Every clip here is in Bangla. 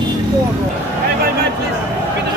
Hey, wait, wait, please.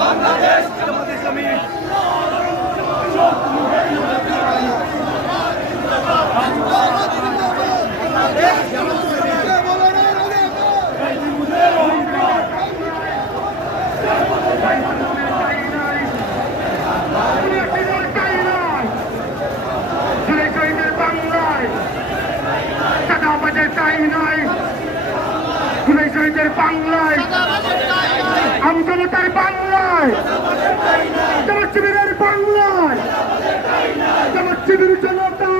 Bangladesh Jamaat Islami. বাংলায়। আমজনতার বাংলায় জামাত শিবিরের বাংলায় জামাত শিবির জনতা।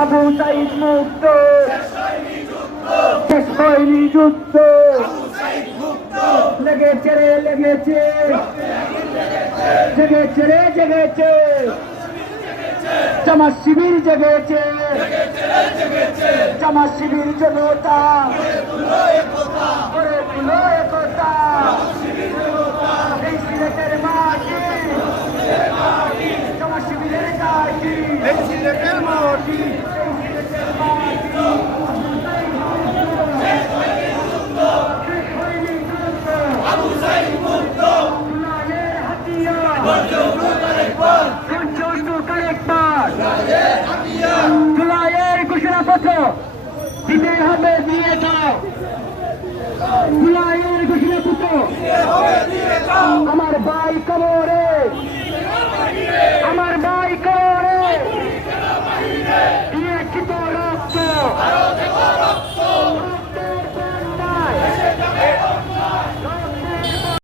আবু সাইদ মুক্ত। শেষ হয়নি যুদ্ধ। লেগেছে রে, লেগেছে। জেগেছে রে, জেগেছে। জামা শিবির জেগেছে। জামা শিবির জনতা। জুলাইয়ের ঘোষণাপত্র দিতে হবে দিয়ে দাও জুলাইয়ের ঘোষণাপত্র আমার ভাই কবরে